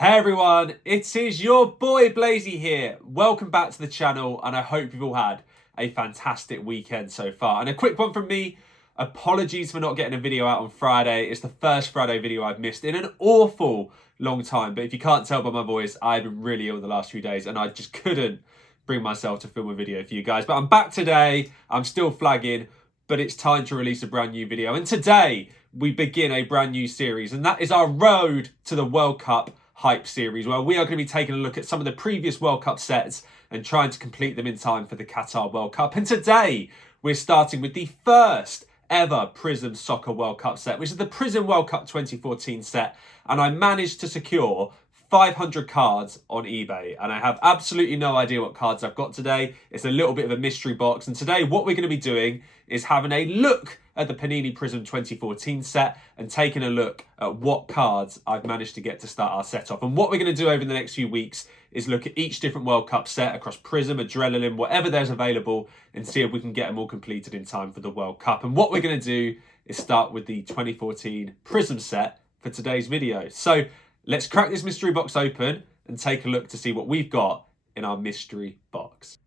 Hey everyone, it is your boy Blazy here. Welcome back to the channel and I hope you've all had a fantastic weekend so far. And a quick one from me, apologies for not getting a video out on Friday. It's the first Friday video I've missed in an awful long time. But if you can't tell by my voice, I've been really ill the last few days and I just couldn't bring myself to film a video for you guys. But I'm back today, I'm still flagging, but it's time to release a brand new video. And today we begin a brand new series and that is our Road to the World Cup hype series, where we are going to be taking a look at some of the previous World Cup sets and trying to complete them in time for the Qatar World Cup. And today we're starting with the first ever Prizm Soccer World Cup set, which is the Prizm World Cup 2014 set. And I managed to secure 500 cards on eBay, and I have absolutely no idea what cards I've got today. It's a little bit of a mystery box, and today what we're going to be doing is having a look at the Panini Prizm 2014 set and taking a look at what cards I've managed to get to start our set off. And what we're going to do over the next few weeks is look at each different World Cup set across Prizm, Adrenaline, whatever there's available, and see if we can get them all completed in time for the World Cup. And what we're going to do is start with the 2014 Prizm set for today's video. So let's crack this mystery box open and take a look to see what we've got in our mystery box.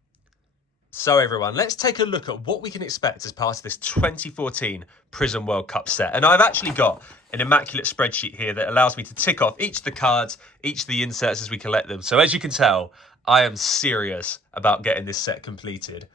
So everyone, let's take a look at what we can expect as part of this 2014 Prizm World Cup set. And I've actually got an immaculate spreadsheet here that allows me to tick off each of the cards, each of the inserts as we collect them. So as you can tell, I am serious about getting this set completed.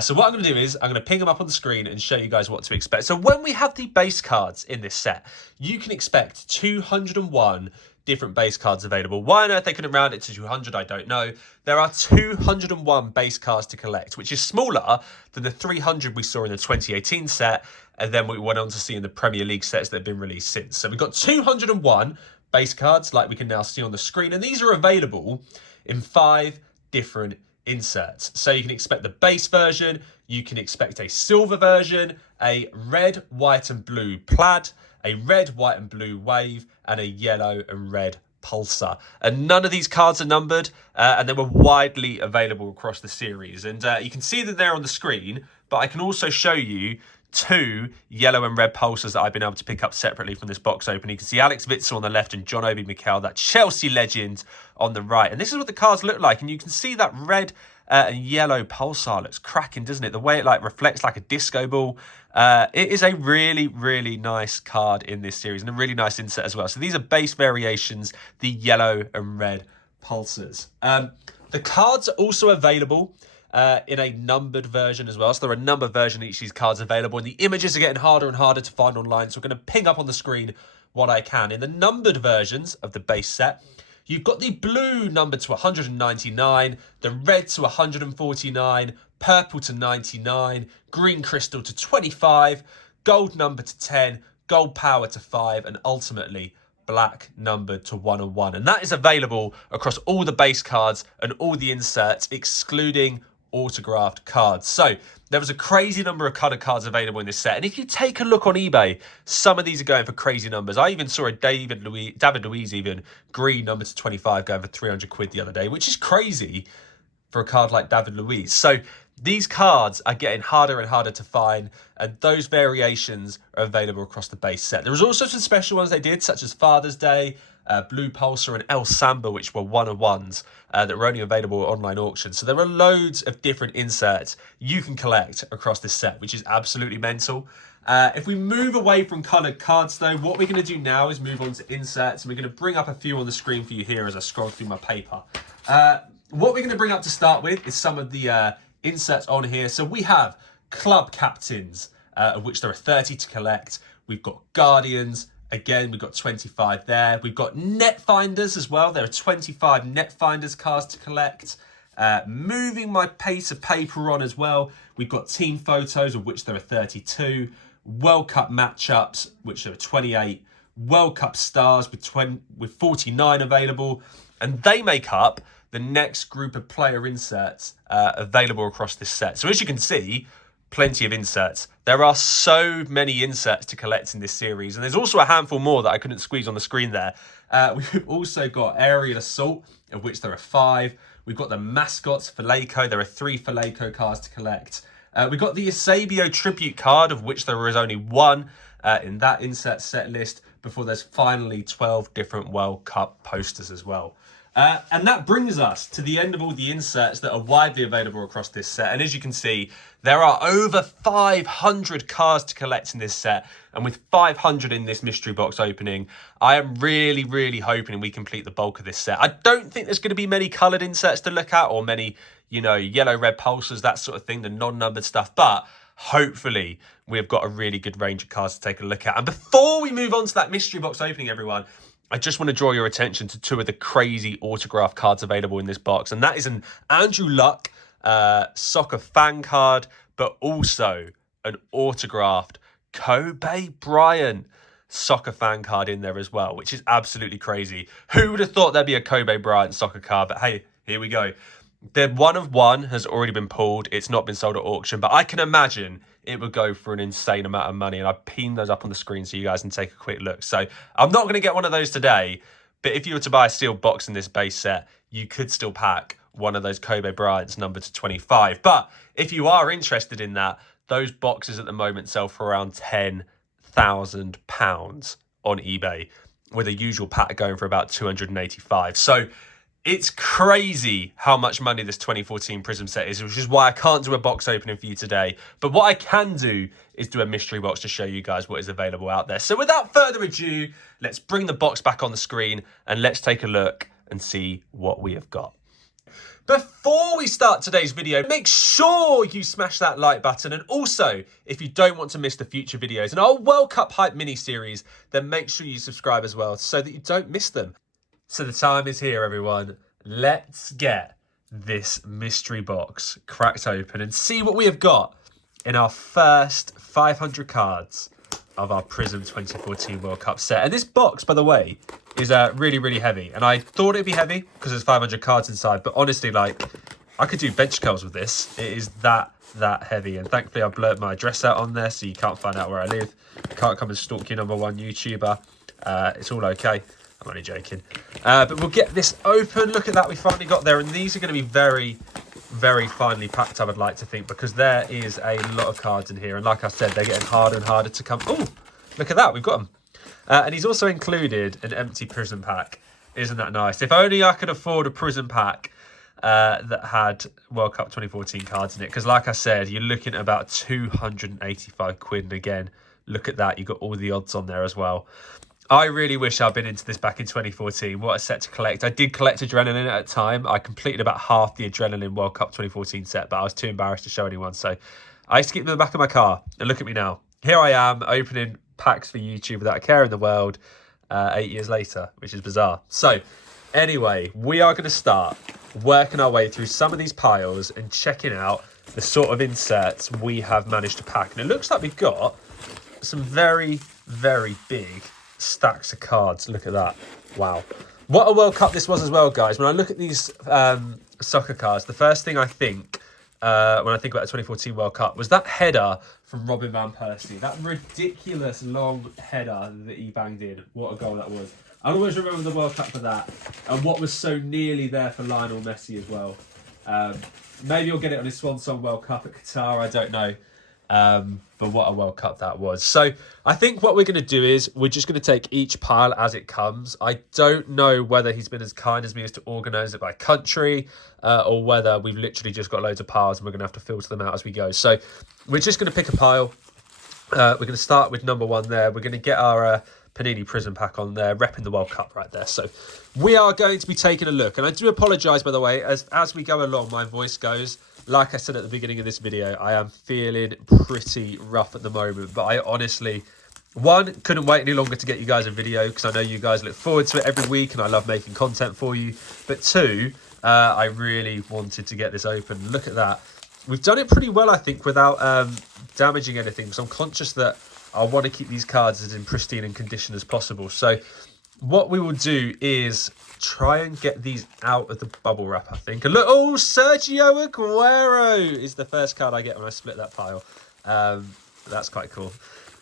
So what I'm going to do is I'm going to ping them up on the screen and show you guys what to expect. So when we have the base cards in this set, you can expect 201 different base cards available. Why on earth they couldn't round it to 200, I don't know. There are 201 base cards to collect, which is smaller than the 300 we saw in the 2018 set, and then we went on to see in the Premier League sets that have been released since. So we've got 201 base cards, like we can now see on the screen, and these are available in 5 different inserts. So you can expect the base version, you can expect a silver version, a red, white and blue plaid, a red, white and blue wave, and a yellow and red pulsar. And none of these cards are numbered, and they were widely available across the series. And you can see that they're on the screen, but I can also show you 2 yellow and red pulsars that I've been able to pick up separately from this box open. You can see Alex Witsel on the left and John Obi Mikel, that Chelsea legend, on the right. And this is what the cards look like. And you can see that red and yellow pulsar looks cracking, doesn't it? The way it like reflects like a disco ball. It is a really, really nice card in this series and a really nice insert as well. So these are base variations, the yellow and red pulsars. The cards are also available in a numbered version as well. So there are a numbered version of each of these cards available, and the images are getting harder and harder to find online. So I'm going to ping up on the screen what I can. In the numbered versions of the base set, you've got the blue numbered to 199, the red to 149, purple to 99, green crystal to 25, gold number to 10, gold power to 5, and ultimately black numbered to 101. And that is available across all the base cards and all the inserts, excluding autographed cards. So there was a crazy number of colour cards available in this set, and if you take a look on eBay, some of these are going for crazy numbers. I even saw a David Luiz even green number to 25 going for 300 quid the other day, which is crazy for a card like David Luiz. So these cards are getting harder and harder to find, and those variations are available across the base set. There was also some special ones they did, such as Father's Day, Blue Pulsar and El Samba, which were one-on-ones that were only available at online auctions. So there are loads of different inserts you can collect across this set, which is absolutely mental. If we move away from coloured cards, though, what we're going to do now is move on to inserts, and we're going to bring up a few on the screen for you here as I scroll through my paper. What we're going to bring up to start with is some of the inserts on here. So we have club captains, of which there are 30 to collect. We've got Guardians. Again, we've got 25 there. We've got net finders as well. There are 25 net finders cards to collect. Moving my piece of paper on as well, we've got team photos, of which there are 32. World Cup matchups, which there are 28. World Cup stars with 49 available. And they make up the next group of player inserts available across this set. So as you can see, plenty of inserts. There are so many inserts to collect in this series, and there's also a handful more that I couldn't squeeze on the screen there. We've also got Aerial Assault, of which there are 5. We've got the mascots, Faleko. There are 3 Faleko cards to collect. We've got the Eusebio Tribute card, of which there is only 1 in that insert set list. before there's finally 12 different World Cup posters as well. And that brings us to the end of all the inserts that are widely available across this set. And as you can see, there are over 500 cards to collect in this set. And with 500 in this mystery box opening, I am really, really hoping we complete the bulk of this set. I don't think there's going to be many coloured inserts to look at or many, you know, yellow, red pulsars, that sort of thing, the non-numbered stuff. But hopefully we've got a really good range of cards to take a look at. And before we move on to that mystery box opening, everyone, I just want to draw your attention to two of the crazy autograph cards available in this box. And that is an Andrew Luck soccer fan card, but also an autographed Kobe Bryant soccer fan card in there as well, which is absolutely crazy. Who would have thought there'd be a Kobe Bryant soccer card? But hey, here we go. The 1 of 1 has already been pulled. It's not been sold at auction, but I can imagine it would go for an insane amount of money. And I've pinned those up on the screen so you guys can take a quick look. So I'm not going to get one of those today, but if you were to buy a sealed box in this base set, you could still pack one of those Kobe Bryant's numbered to 25. But if you are interested in that, those boxes at the moment sell for around £10,000 on eBay, with a usual pack going for about 285. So it's crazy how much money this 2014 Prizm set is, which is why I can't do a box opening for you today. But what I can do is do a mystery box to show you guys what is available out there. So without further ado, let's bring the box back on the screen and let's take a look and see what we have got. Before we start today's video, make sure you smash that like button. And also, if you don't want to miss the future videos and our World Cup Hype mini-series, then make sure you subscribe as well so that you don't miss them. So the time is here, everyone. Let's get this mystery box cracked open and see what we have got in our first 500 cards of our Prizm 2014 World Cup set. And this box, by the way, is really, really heavy. And I thought it'd be heavy because there's 500 cards inside. But honestly, like, I could do bench curls with this. It is that heavy. And thankfully, I blurred my address out on there so you can't find out where I live. Can't come and stalk your #1 YouTuber. It's all okay. I'm only joking. But we'll get this open. Look at that. We finally got there. And these are going to be very, very finely packed, I would like to think, because there is a lot of cards in here. And like I said, they're getting harder and harder to come. Oh, look at that. We've got them. And he's also included an empty Prizm pack. Isn't that nice? If only I could afford a Prizm pack that had World Cup 2014 cards in it. Because like I said, you're looking at about 285 quid. And again, look at that. You've got all the odds on there as well. I really wish I'd been into this back in 2014. What a set to collect. I did collect Adrenaline at a time. I completed about half the Adrenaline World Cup 2014 set, but I was too embarrassed to show anyone. So I used to keep them in the back of my car. And look at me now. Here I am opening packs for YouTube without a care in the world 8 years later, which is bizarre. So anyway, we are going to start working our way through some of these piles and checking out the sort of inserts we have managed to pack. And it looks like we've got some very, very big stacks of cards. Look at that. Wow. What a World Cup this was as well, guys. When I look at these soccer cards, the first thing I think when I think about the 2014 World Cup was that header from Robin Van Persie. That ridiculous long header that he banged in. What a goal that was. I'll always remember the World Cup for that. And what was so nearly there for Lionel Messi as well. Maybe he'll get it on his Swan Song World Cup at Qatar. I don't know. But what a World Cup that was. So I think what we're going to do is we're just going to take each pile as it comes. I don't know whether he's been as kind as me as to organise it by country or whether we've literally just got loads of piles and we're going to have to filter them out as we go. So we're just going to pick a pile. We're going to start with #1 there. We're going to get our Panini Prizm pack on there, repping the World Cup right there. So we are going to be taking a look. And I do apologise, by the way, as we go along, my voice goes. Like I said at the beginning of this video, I am feeling pretty rough at the moment. But I honestly, one, couldn't wait any longer to get you guys a video because I know you guys look forward to it every week and I love making content for you. But two, I really wanted to get this open. Look at that. We've done it pretty well, I think, without damaging anything. Because I'm conscious that I want to keep these cards as in pristine condition as possible. So what we will do is try and get these out of the bubble wrap, I think. And look, oh, Sergio Aguero is the first card I get when I split that pile. That's quite cool.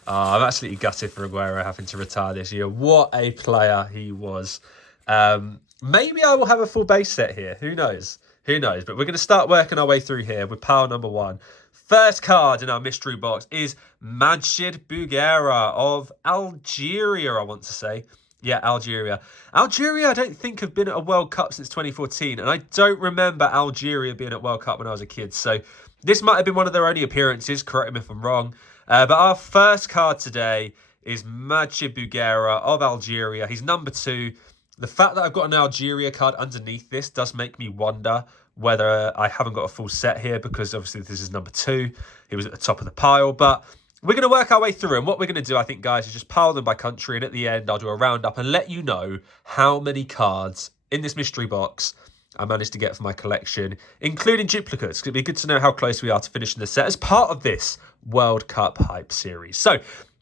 I'm absolutely gutted for Aguero having to retire this year. What a player he was. Maybe I will have a full base set here. Who knows? Who knows? But we're going to start working our way through here with pile number 1. First card in our mystery box is Majid Bouguera of Algeria, I want to say. Yeah, Algeria. Algeria, I don't think have been at a World Cup since 2014. And I don't remember Algeria being at World Cup when I was a kid. So this might have been one of their only appearances. Correct me if I'm wrong. But our first card today is Majid Bouguera of Algeria. He's number 2. The fact that I've got an Algeria card underneath this does make me wonder whether I haven't got a full set here, because obviously this is number 2. He was at the top of the pile, but we're going to work our way through. And what we're going to do, I think, guys, is just pile them by country. And at the end, I'll do a roundup and let you know how many cards in this mystery box I managed to get for my collection, including duplicates. It'd be good to know how close we are to finishing the set as part of this World Cup hype series. So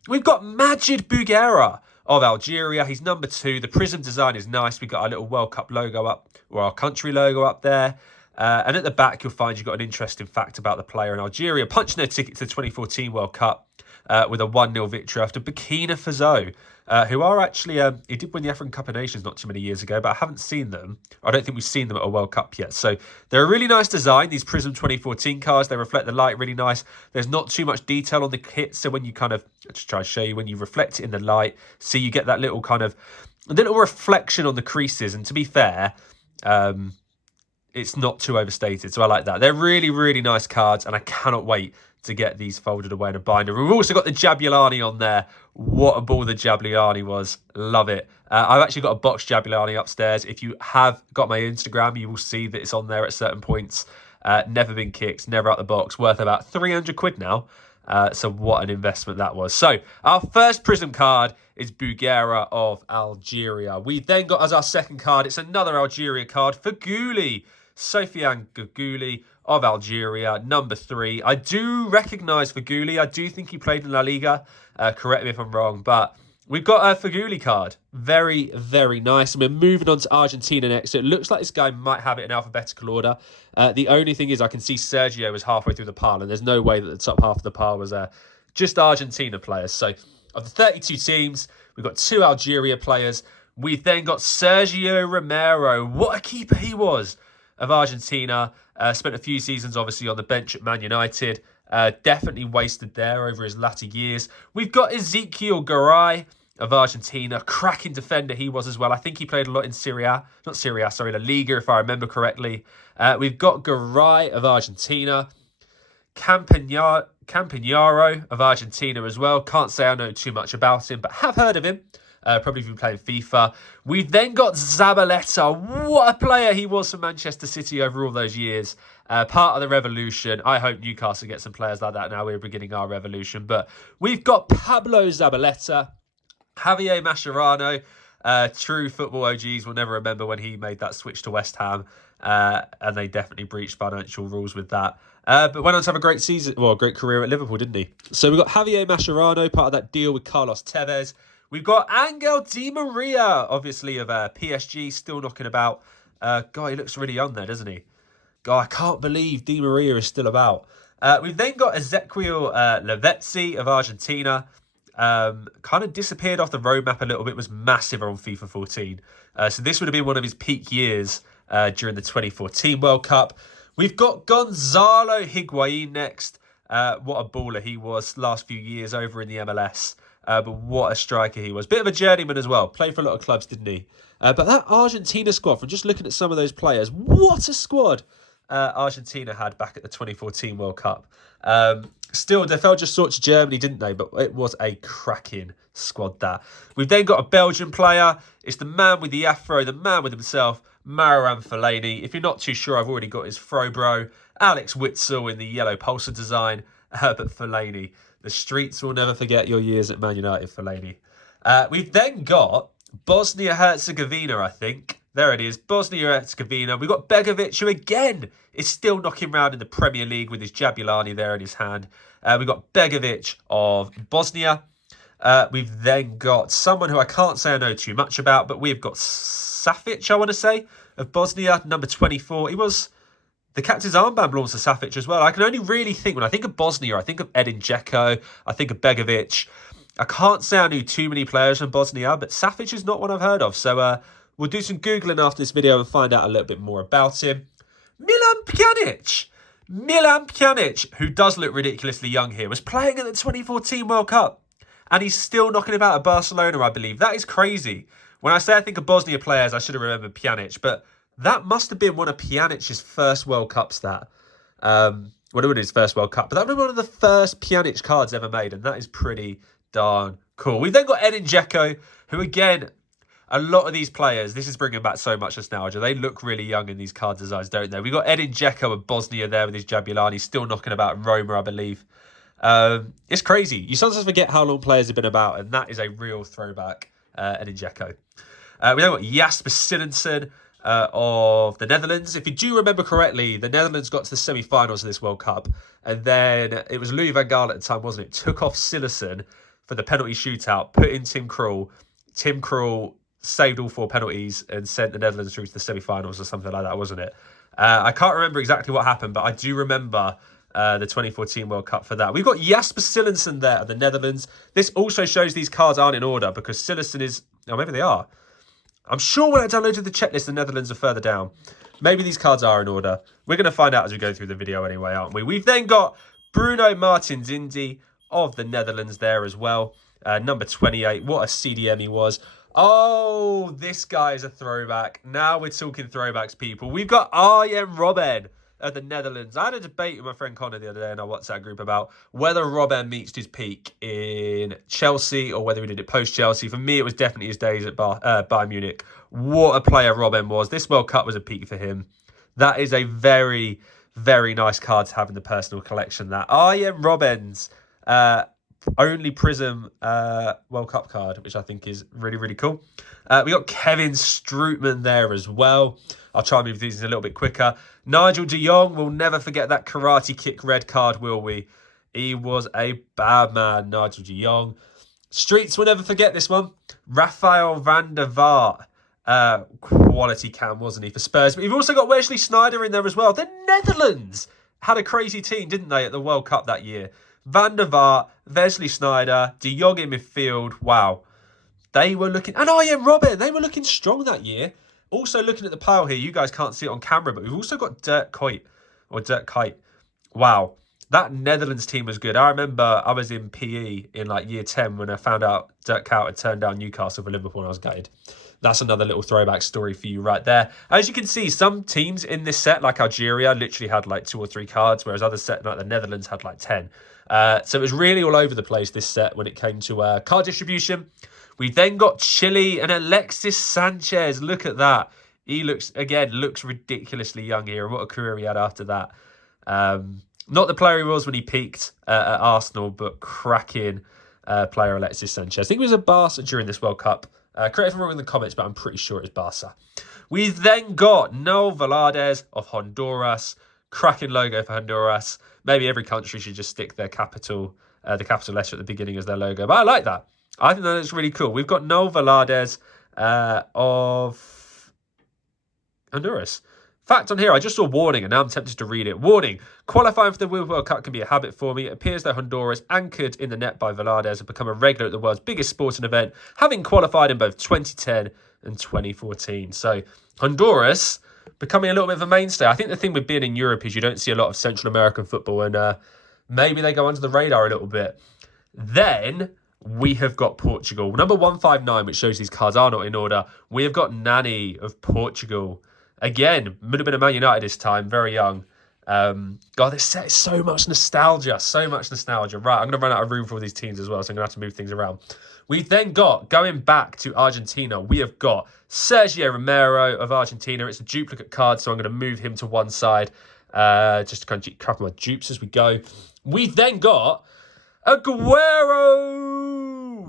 we've got Majid Bouguera of Algeria. He's number 2. The Prizm design is nice. We've got our little World Cup logo up, or our country logo up there. And at the back, you'll find you've got an interesting fact about the player in Algeria, punching their ticket to the 2014 World Cup with a 1-0 victory after Burkina Faso, who are actually, he did win the African Cup of Nations not too many years ago, but I haven't seen them. I don't think we've seen them at a World Cup yet. So they're a really nice design, these Prizm 2014 cards. They reflect the light really nice. There's not too much detail on the kit, so when you kind of, I'll just try to show you, when you reflect it in the light, see you get that little kind of, a little reflection on the creases. And to be fair, it's not too overstated, so I like that. They're really, really nice cards, and I cannot wait to get these folded away in a binder. We've also got the Jabulani on there. What a ball the Jabulani was. Love it. I've actually got a boxed Jabulani upstairs. If you have got my Instagram, you will see that it's on there at certain points. Never been kicked, never out the box. Worth about 300 quid now. So what an investment that was. So our first Prizm card is Bouguera of Algeria. We then got as our second card, it's another Algeria card, Feghouli. Sofiane Feghouli of Algeria, number 3. I do recognise Feghouli. I do think he played in La Liga. Correct me if I'm wrong, but we've got a Feghouli card. Very, very nice. And we're moving on to Argentina next. So it looks like this guy might have it in alphabetical order. The only thing is I can see Sergio was halfway through the pile, and there's no way that the top half of the pile was just Argentina players. So of the 32 teams, we've got 2 Algeria players. We've then got Sergio Romero. What a keeper he was, of Argentina. Spent a few seasons, obviously, on the bench at Man United. Definitely wasted there over his latter years. We've got Ezequiel Garay of Argentina. Cracking defender he was as well. I think he played a lot in La Liga, if I remember correctly. We've got Garay of Argentina. Campagnaro of Argentina as well. Can't say I know too much about him, but have heard of him. Probably been playing FIFA. We've then got Zabaleta. What a player he was for Manchester City over all those years. Part of the revolution. I hope Newcastle get some players like that now. We're beginning our revolution. But we've got Pablo Zabaleta, Javier Mascherano. True football OGs will never remember when he made that switch to West Ham. And they definitely breached financial rules with that. But went on to have a great season, well, a great career at Liverpool, didn't he? So we've got Javier Mascherano, part of that deal with Carlos Tevez. We've got Angel Di Maria, obviously, of PSG, still knocking about. God, he looks really young there, doesn't he? God, I can't believe Di Maria is still about. We've then got Ezequiel Lavezzi of Argentina. Kind of disappeared off the roadmap a little bit, was massive on FIFA 14. So this would have been one of his peak years during the 2014 World Cup. We've got Gonzalo Higuain next. What a baller he was last few years over in the MLS. But what a striker he was. Bit of a journeyman as well. Played for a lot of clubs, didn't he? But that Argentina squad, from just looking at some of those players, what a squad Argentina had back at the 2014 World Cup. Still, they fell just short to Germany, didn't they? But it was a cracking squad, that. We've then got a Belgian player. It's the man with the afro, the man with himself, Marouane Fellaini. If you're not too sure, I've already got his fro bro. Alex Witsel in the yellow pulsar design. But Fellaini, the streets will never forget your years at Man United, Fellaini. We've then got Bosnia-Herzegovina, I think. There it is, Bosnia-Herzegovina. We've got Begovic, who again is still knocking around in the Premier League with his Jabulani there in his hand. We've got Begovic of Bosnia. We've then got someone who I can't say I know too much about, but we've got Safic, I want to say, of Bosnia, number 24. He was the captain's armband belongs to Safic as well. I can only really think, when I think of Bosnia, I think of Edin Dzeko, I think of Begovic. I can't say I knew too many players from Bosnia, but Safic is not one I've heard of. So we'll do some Googling after this video and find out a little bit more about him. Milan Pjanic. Milan Pjanic, who does look ridiculously young here, was playing at the 2014 World Cup. And he's still knocking about at Barcelona, I believe. That is crazy. When I say I think of Bosnia players, I should have remembered Pjanic. But that must have been one of Pjanic's first World Cups, that. Well, it was his first World Cup. But that was one of the first Pjanic cards ever made. And that is pretty darn cool. We've then got Edin Dzeko, who again, a lot of these players, this is bringing back so much nostalgia. They look really young in these cards' designs, don't they? We've got Edin Dzeko of Bosnia there with his Jabulani, still knocking about in Roma, I believe. It's crazy. You sometimes forget how long players have been about, and that is a real throwback, Edin Dzeko. We then got Jasper Sillensen of the Netherlands. If you do remember correctly, the Netherlands got to the semi-finals of this World Cup, and then it was Louis van Gaal at the time, wasn't it? Took off Sillensen for the penalty shootout, put in Tim Krul. Tim Krul saved all 4 penalties and sent the Netherlands through to the semi-finals or something like that, wasn't it? I can't remember exactly what happened, but I do remember the 2014 World Cup for that. We've got Jasper Sillensen there of the Netherlands. This also shows these cards aren't in order because Sillensen is... Oh, maybe they are. I'm sure when I downloaded the checklist, the Netherlands are further down. Maybe these cards are in order. We're going to find out as we go through the video anyway, aren't we? We've then got Bruno Martins Indy of the Netherlands there as well. Number 28. What a CDM he was. Oh, this guy is a throwback. Now we're talking throwbacks, people. We've got Arjen Robben of the Netherlands. I had a debate with my friend Connor the other day in our WhatsApp group about whether Robben reached his peak in Chelsea or whether he did it post-Chelsea. For me, it was definitely his days at Bayern Munich. What a player Robben was. This World Cup was a peak for him. That is a very, very nice card to have in the personal collection. That Arjen Robben's only Prizm World Cup card, which I think is really, really cool. We got Kevin Strootman there as well. I'll try and move these a little bit quicker. Nigel de Jong, we'll never forget that karate kick red card, will we? He was a bad man, Nigel de Jong. Streets will never forget this one. Rafael van der Vaart. Quality cam, wasn't he, for Spurs? But you've also got Wesley Sneijder in there as well. The Netherlands had a crazy team, didn't they, at the World Cup that year? Van der Vaart, Wesley Sneijder, de Jong in midfield. Wow. They were looking... And Arjen Robben, they were looking strong that year. Also looking at the pile here, you guys can't see it on camera, but we've also got Dirk Kuyt. Wow. That Netherlands team was good. I remember I was in PE in like year 10 when I found out Dirk Kuyt had turned down Newcastle for Liverpool and I was gutted. That's another little throwback story for you right there. As you can see, some teams in this set, like Algeria, literally had like 2 or 3 cards, whereas other sets like the Netherlands had like 10. So it was really all over the place, this set, when it came to card distribution. We then got Chile and Alexis Sanchez. Look at that. He looks ridiculously young here. What a career he had after that. Not the player he was when he peaked at Arsenal, but cracking player Alexis Sanchez. I think he was a Barca during this World Cup. Correct if I'm wrong in the comments, but I'm pretty sure it was Barca. We then got Noel Valadez of Honduras. Cracking logo for Honduras. Maybe every country should just stick their capital, the capital letter at the beginning as their logo. But I like that. I think that looks really cool. We've got Noel Valadez of Honduras. Fact on here, I just saw warning and now I'm tempted to read it. Warning, qualifying for the World Cup can be a habit for me. It appears that Honduras, anchored in the net by Valadez, have become a regular at the world's biggest sporting event, having qualified in both 2010 and 2014. So Honduras becoming a little bit of a mainstay. I think the thing with being in Europe is you don't see a lot of Central American football and maybe they go under the radar a little bit. Then we have got Portugal. Number 159, which shows these cards are not in order. We have got Nani of Portugal. Again, would have been a Man United this time, very young. God, this set is so much nostalgia. So much nostalgia. Right, I'm going to run out of room for all these teams as well, so I'm going to have to move things around. We've then got, going back to Argentina, we have got Sergio Romero of Argentina. It's a duplicate card, so I'm going to move him to one side just to kind of cover my dupes as we go. We've then got Aguero.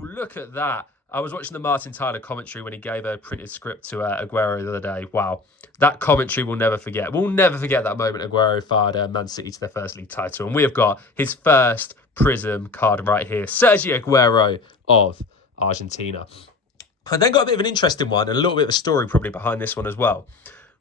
Look at that. I was watching the Martin Tyler commentary when he gave a printed script to Aguero the other day. Wow. That commentary we'll never forget. We'll never forget that moment Aguero fired Man City to their first league title. And we have got his first Prizm card right here. Sergio Aguero of Argentina. And then got a bit of an interesting one and a little bit of a story probably behind this one as well.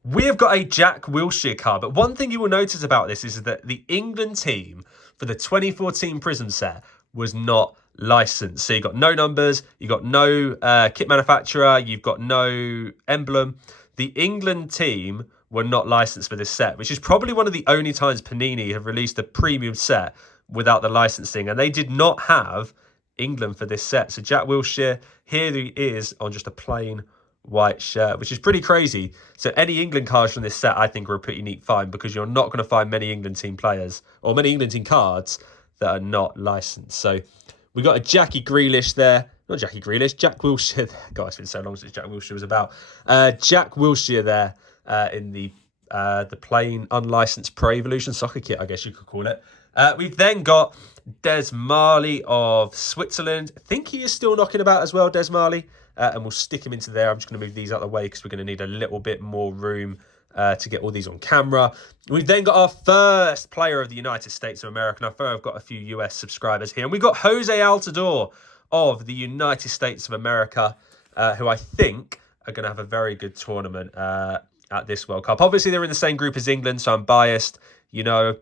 We have got a Jack Wilshere card. But one thing you will notice about this is that the England team for the 2014 Prizm set was not licensed. So you got no numbers, you got no kit manufacturer, you've got no emblem. The England team were not licensed for this set, which is probably one of the only times Panini have released a premium set without the licensing. And they did not have England for this set. So Jack Wilshere, here he is on just a plain white shirt, which is pretty crazy. So any England cards from this set, I think, are a pretty neat find, because you're not going to find many England team players or many England team cards that are not licensed. So we got a Jackie Grealish there. Not Jackie Grealish, Jack Wilshere. God, it's been so long since Jack Wilshere was about. Jack Wilshere there in the plain unlicensed Pro Evolution Soccer kit, I guess you could call it. We've then got Des Marley of Switzerland. I think he is still knocking about as well, Des Marley. And we'll stick him into there. I'm just going to move these out of the way because we're going to need a little bit more room to get all these on camera. We've then got our first player of the United States of America. And I feel I've got a few US subscribers here. And we've got Jose Altidore of the United States of America, who I think are going to have a very good tournament at this World Cup. Obviously, they're in the same group as England, so I'm biased. You know,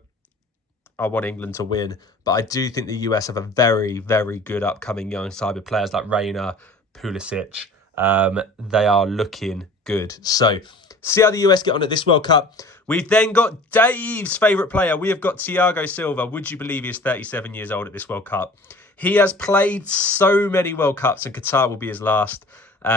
I want England to win. But I do think the US have a very, very good upcoming young side with players like Reina, Pulisic. They are looking good. So, see how the US get on at this World Cup. We've then got Dave's favourite player. We have got Thiago Silva. Would you believe he is 37 years old at this World Cup? He has played so many World Cups, and Qatar will be his last.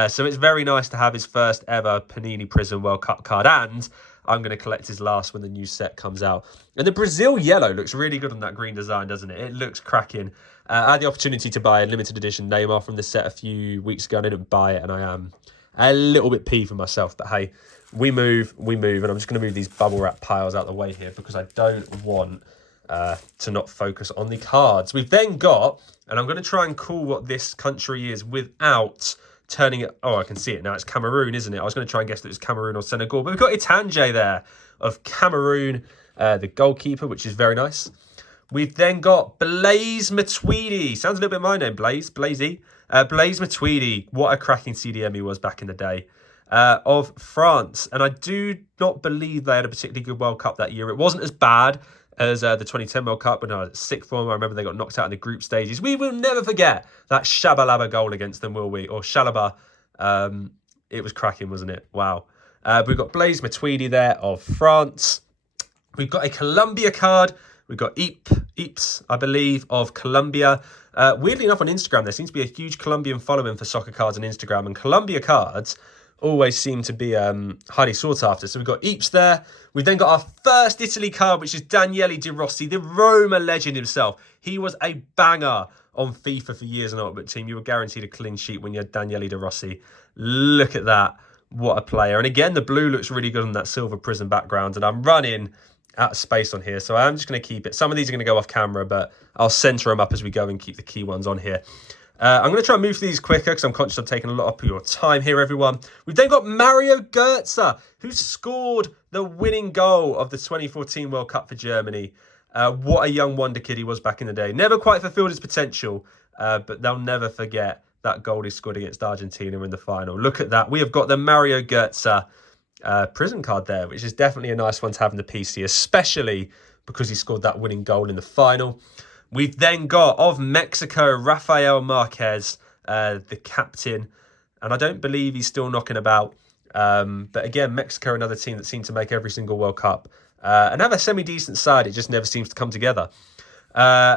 So it's very nice to have his first ever Panini Prizm World Cup card. And I'm going to collect his last when the new set comes out. And the Brazil yellow looks really good on that green design, doesn't it? It looks cracking. I had the opportunity to buy a limited edition Neymar from this set a few weeks ago. I didn't buy it, and I am a little bit peeved for myself. But hey, we move. And I'm just going to move these bubble wrap piles out of the way here because I don't want to not focus on the cards. We've then got, and I'm going to try and call what this country is without turning it. Oh, I can see it now. It's Cameroon, isn't it? I was going to try and guess that it's Cameroon or Senegal, but we've got Itanje there of Cameroon, the goalkeeper, which is very nice. We've then got Blaise Matuidi. Sounds a little bit my name, Blaise Matuidi. What a cracking CDM he was back in the day. Of France. And I do not believe they had a particularly good World Cup that year. It wasn't as bad as the 2010 World Cup when I was at sixth form. I remember they got knocked out in the group stages. We will never forget that Shabalaba goal against them, will we? Or Shalaba. It was cracking, wasn't it? Wow. We've got Blaise Matuidi there of France. We've got a Colombia card. We've got Eeps, I believe, of Colombia. Weirdly enough, on Instagram, there seems to be a huge Colombian following for soccer cards on Instagram. And Colombia cards always seem to be highly sought after. So we've got Eeps there. We've then got our first Italy card, which is Daniele De Rossi, the Roma legend himself. He was a banger on FIFA for years on Ultimate Team. You were guaranteed a clean sheet when you had Daniele De Rossi. Look at that. What a player. And again, the blue looks really good on that silver Prizm background. And I'm running out of space on here, so I'm just going to keep it. Some of these are going to go off camera, but I'll centre them up as we go and keep the key ones on here. I'm going to try and move these quicker because I'm conscious of taking a lot of your time here, everyone. We've then got Mario Götze, who scored the winning goal of the 2014 World Cup for Germany. What a young wonder kid he was back in the day. Never quite fulfilled his potential, but they'll never forget that goal he scored against Argentina in the final. Look at that. We have got the Mario Götze Prizm card there, which is definitely a nice one to have in the PC, especially because he scored that winning goal in the final. We've then got, of Mexico, Rafael Marquez, the captain. And I don't believe he's still knocking about. But again, Mexico, another team that seem to make every single World Cup. And have a semi-decent side. It just never seems to come together.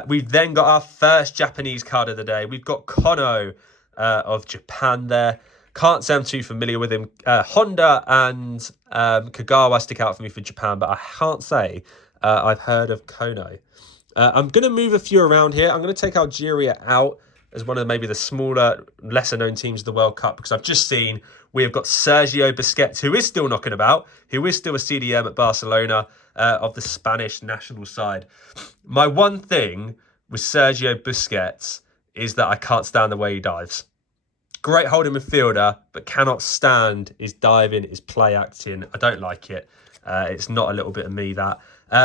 We've then got our first Japanese card of the day. We've got Kono of Japan there. Can't say I'm too familiar with him. Honda and Kagawa stick out for me for Japan, but I can't say I've heard of Kono. I'm going to move a few around here. I'm going to take Algeria out as one of maybe the smaller, lesser-known teams of the World Cup, because I've just seen we have got Sergio Busquets, who is still knocking about, who is still a CDM at Barcelona of the Spanish national side. My one thing with Sergio Busquets is that I can't stand the way he dives. Great holding midfielder, but cannot stand his diving, his play acting. I don't like it. It's not a little bit of me, that.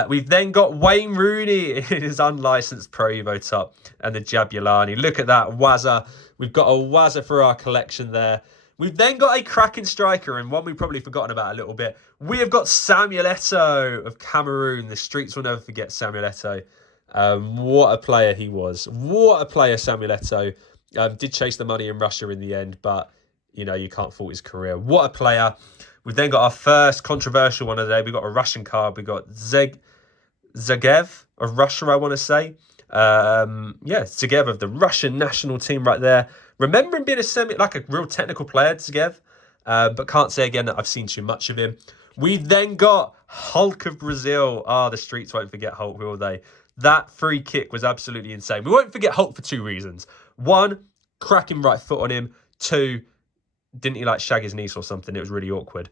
We've then got Wayne Rooney in his unlicensed Pro Evo top and the Jabulani. Look at that, Wazza. We've got a Wazza for our collection there. We've then got a cracking striker, and one we've probably forgotten about a little bit. We have got Samuel Eto'o of Cameroon. The streets will never forget Samuel Eto'o. What a player he was. What a player Samuel Eto'o. Did chase the money in Russia in the end, but, you know, you can't fault his career. What a player. We've then got our first controversial one of the day. We've got a Russian card. We've got Zagev of Russia, I want to say. Zagev of the Russian national team right there. Remember him being a real technical player, Zagev. But can't say again that I've seen too much of him. We then got Hulk of Brazil. The streets won't forget Hulk, will they? That free kick was absolutely insane. We won't forget Hulk for 2 reasons. 1, cracking right foot on him. 2, didn't he like shag his niece or something? It was really awkward.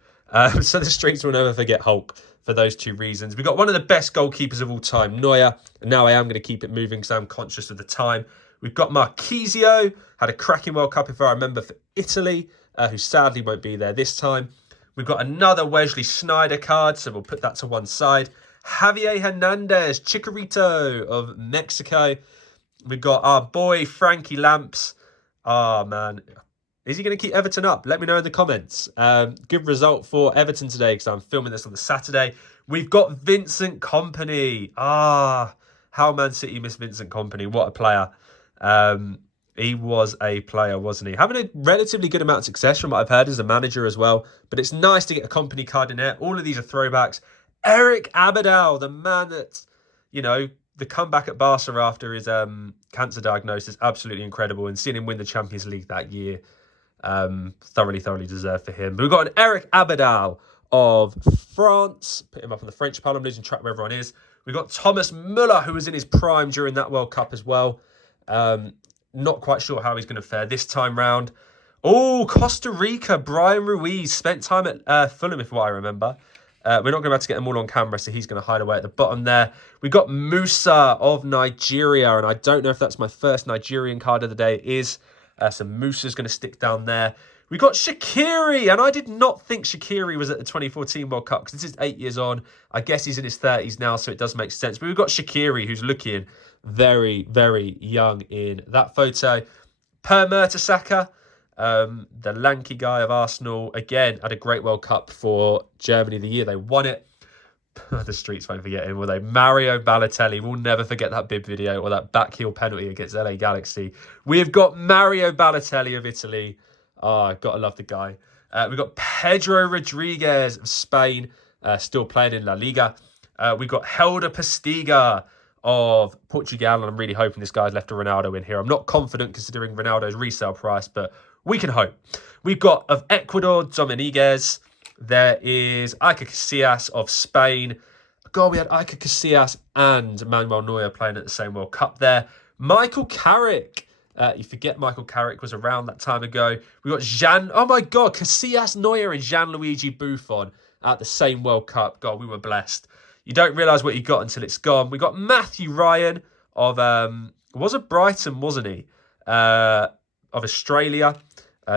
So the streets will never forget Hulk for those 2 reasons. We got one of the best goalkeepers of all time, Neuer. And now I am going to keep it moving because I'm conscious of the time. We've got Marchisio, had a cracking World Cup, if I remember, for Italy, who sadly won't be there this time. We've got another Wesley Sneijder card, so we'll put that to one side. Javier Hernandez, Chicharito of Mexico. We've got our boy Frankie Lamps. Man. Is he going to keep Everton up? Let me know in the comments. Good result for Everton today because I'm filming this on the Saturday. We've got Vincent Kompany. How Man City missed Vincent Kompany. What a player. He was a player, wasn't he? Having a relatively good amount of success from what I've heard as a manager as well. But it's nice to get a Kompany card in there. All of these are throwbacks. Eric Abidal, the man that, the comeback at Barca after his cancer diagnosis, absolutely incredible. And seeing him win the Champions League that year, thoroughly deserved for him. But we've got an Eric Abidal of France. Put him up on the French pile. I'm losing track where everyone is. We've got Thomas Müller, who was in his prime during that World Cup as well. Not quite sure how he's going to fare this time round. Costa Rica, Brian Ruiz. Spent time at Fulham, if what I remember. We're not going to be able to get them all on camera, so he's going to hide away at the bottom there. We've got Musa of Nigeria, and I don't know if that's my first Nigerian card of the day. It is. So Musa's going to stick down there. We got Shaqiri, and I did not think Shaqiri was at the 2014 World Cup because this is 8 years on. I guess he's in his 30s now, so it does make sense. But we've got Shaqiri, who's looking very young in that photo. Per Mertesacker, the lanky guy of Arsenal, again, had a great World Cup for Germany the year they won it. The streets won't forget him, will they? Mario Balotelli. We'll never forget that bib video or that backheel penalty against LA Galaxy. We've got Mario Balotelli of Italy. Gotta love the guy. We've got Pedro Rodriguez of Spain, still playing in La Liga. We've got Helder Postiga of Portugal, and I'm really hoping this guy's left a Ronaldo in here. I'm not confident considering Ronaldo's resale price, but we can hope. We've got of Ecuador, Dominguez. There is Iker Casillas of Spain. God, we had Iker Casillas and Manuel Neuer playing at the same World Cup there. Michael Carrick. You forget Michael Carrick was around that time ago. We got Casillas, Neuer and Gianluigi Buffon at the same World Cup. God, we were blessed. You don't realise what you got until it's gone. We got Matthew Ryan of, was it Brighton, wasn't he? Of Australia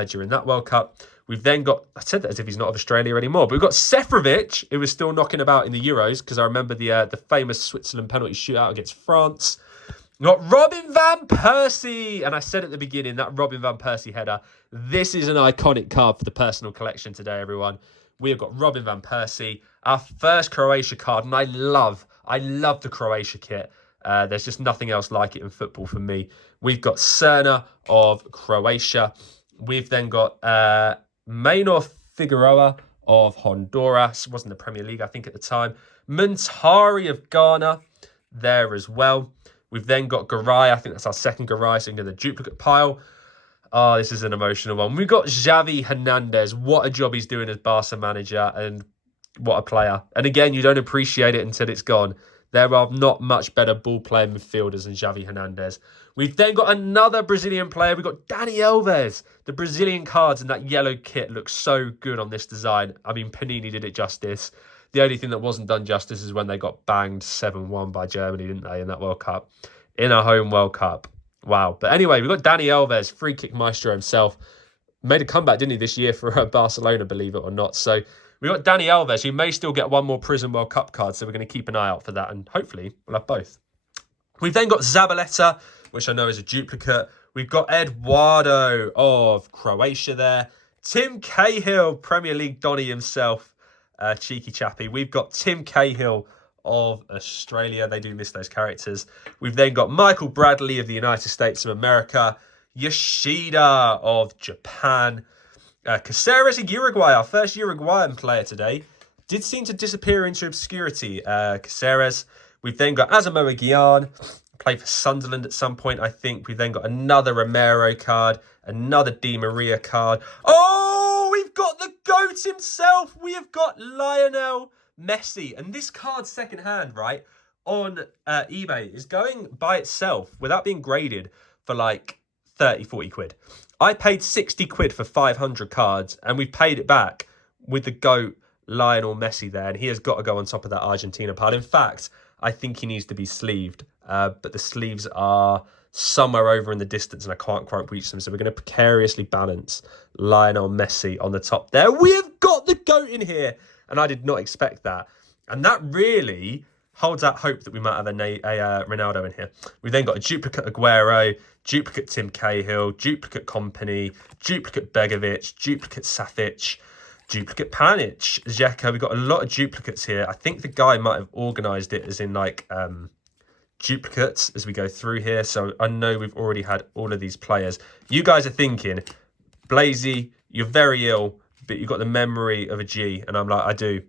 during that World Cup. We've then got, I said that as if he's not of Australia anymore, but we've got Seferovic, who was still knocking about in the Euros, because I remember the famous Switzerland penalty shootout against France. We've got Robin Van Persie, and I said at the beginning, that Robin Van Persie header, this is an iconic card for the personal collection today, everyone. We have got Robin Van Persie, our first Croatia card, and I love the Croatia kit. There's just nothing else like it in football for me. We've got Cerna of Croatia. We've then got Maynor Figueroa of Honduras. Wasn't the Premier League, I think, at the time. Muntari of Ghana there as well. We've then got Garay. I think that's our second Garay, so into the duplicate pile. This is an emotional one. We've got Xavi Hernandez. What a job he's doing as Barca manager, and what a player. And again, you don't appreciate it until it's gone. There are not much better ball-playing midfielders than Xavi Hernandez. We've then got another Brazilian player. We've got Dani Alves. The Brazilian cards in that yellow kit look so good on this design. I mean, Panini did it justice. The only thing that wasn't done justice is when they got banged 7-1 by Germany, didn't they, in that World Cup? In a home World Cup. Wow. But anyway, we've got Dani Alves, free kick maestro himself. Made a comeback, didn't he, this year for Barcelona, believe it or not. So we've got Dani Alves, who may still get one more Prizm World Cup card, so we're going to keep an eye out for that, and hopefully we'll have both. We've then got Zabaleta, which I know is a duplicate. We've got Eduardo of Croatia there. Tim Cahill, Premier League Donny himself, cheeky chappy. We've got Tim Cahill of Australia. They do miss those characters. We've then got Michael Bradley of the United States of America. Yoshida of Japan. Caceres of Uruguay, our first Uruguayan player today. Did seem to disappear into obscurity, Caceres. We've then got Asamoah Gyan, played for Sunderland at some point, I think. We've then got another Romero card, another Di Maria card. Oh, we've got the GOAT himself. We have got Lionel Messi. And this card secondhand, right, on eBay is going by itself without being graded for like 30, 40 quid. I paid 60 quid for 500 cards and we've paid it back with the GOAT Lionel Messi there. And he has got to go on top of that Argentina part. In fact, I think he needs to be sleeved. But the sleeves are somewhere over in the distance and I can't quite reach them. So we're going to precariously balance Lionel Messi on the top there. We have got the GOAT in here. And I did not expect that. And that really holds out hope that we might have a Ronaldo in here. We've then got a duplicate Aguero, duplicate Tim Cahill, duplicate Kompany, duplicate Begovic, duplicate Savic, duplicate Pjanic, Dzeko. We've got a lot of duplicates here. I think the guy might have organised it as in like duplicates as we go through here. So I know we've already had all of these players. You guys are thinking, Blazy, you're very ill, but you've got the memory of a G. And I'm like, I do.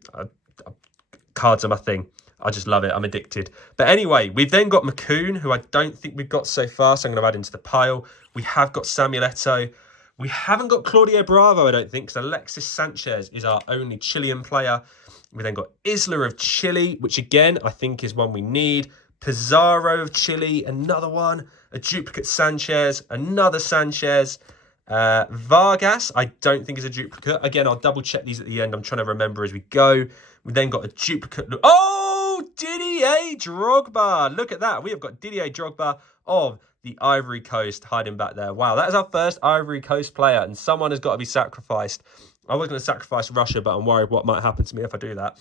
Cards are my thing. I just love it. I'm addicted. But anyway, we've then got McCoon, who I don't think we've got so far. So I'm going to add into the pile. We have got Samuel Eto'o. We haven't got Claudio Bravo, I don't think, because Alexis Sanchez is our only Chilean player. We then got Isla of Chile, which again, I think is one we need. Pizarro of Chile, another one. A duplicate Sanchez, another Sanchez. Vargas, I don't think is a duplicate. Again, I'll double check these at the end. I'm trying to remember as we go. We then got a duplicate. Oh, Didier Drogba. Look at that. We have got Didier Drogba of the Ivory Coast hiding back there. Wow, that is our first Ivory Coast player, and someone has got to be sacrificed. I was going to sacrifice Russia, but I'm worried what might happen to me if I do that.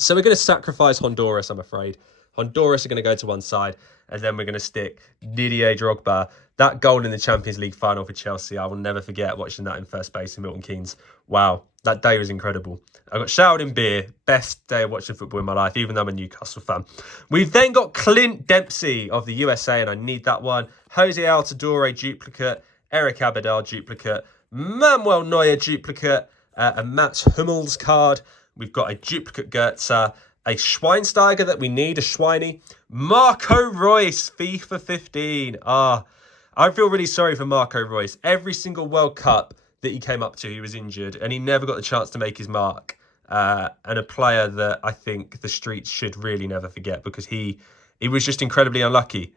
So we're going to sacrifice Honduras, I'm afraid. Honduras are going to go to one side, and then we're going to stick Didier Drogba. That goal in the Champions League final for Chelsea, I will never forget watching that in first base in Milton Keynes. Wow, that day was incredible. I got showered in beer. Best day of watching football in my life, even though I'm a Newcastle fan. We've then got Clint Dempsey of the USA, and I need that one. Jose Altidore duplicate. Eric Abidal duplicate. Manuel Neuer duplicate. A Mats Hummels card. We've got a duplicate Goetze. A Schweinsteiger that we need, a Schweiny. Marco Reus, FIFA 15. I feel really sorry for Marco Reus. Every single World Cup that he came up to, he was injured, and he never got the chance to make his mark. And a player that I think the streets should really never forget because he was just incredibly unlucky.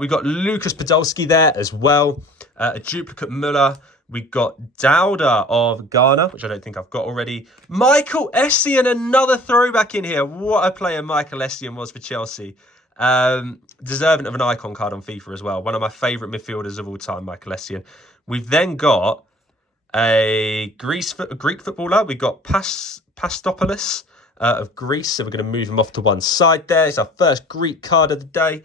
We got Lucas Podolski there as well. A duplicate Muller. We got Dowda of Ghana, which I don't think I've got already. Michael Essien, another throwback in here. What a player Michael Essien was for Chelsea. Deserving of an icon card on FIFA as well. One of my favourite midfielders of all time, Michael Essien. We've then got a Greek footballer. We've got Pastopoulos of Greece. So we're going to move him off to one side there. It's our first Greek card of the day.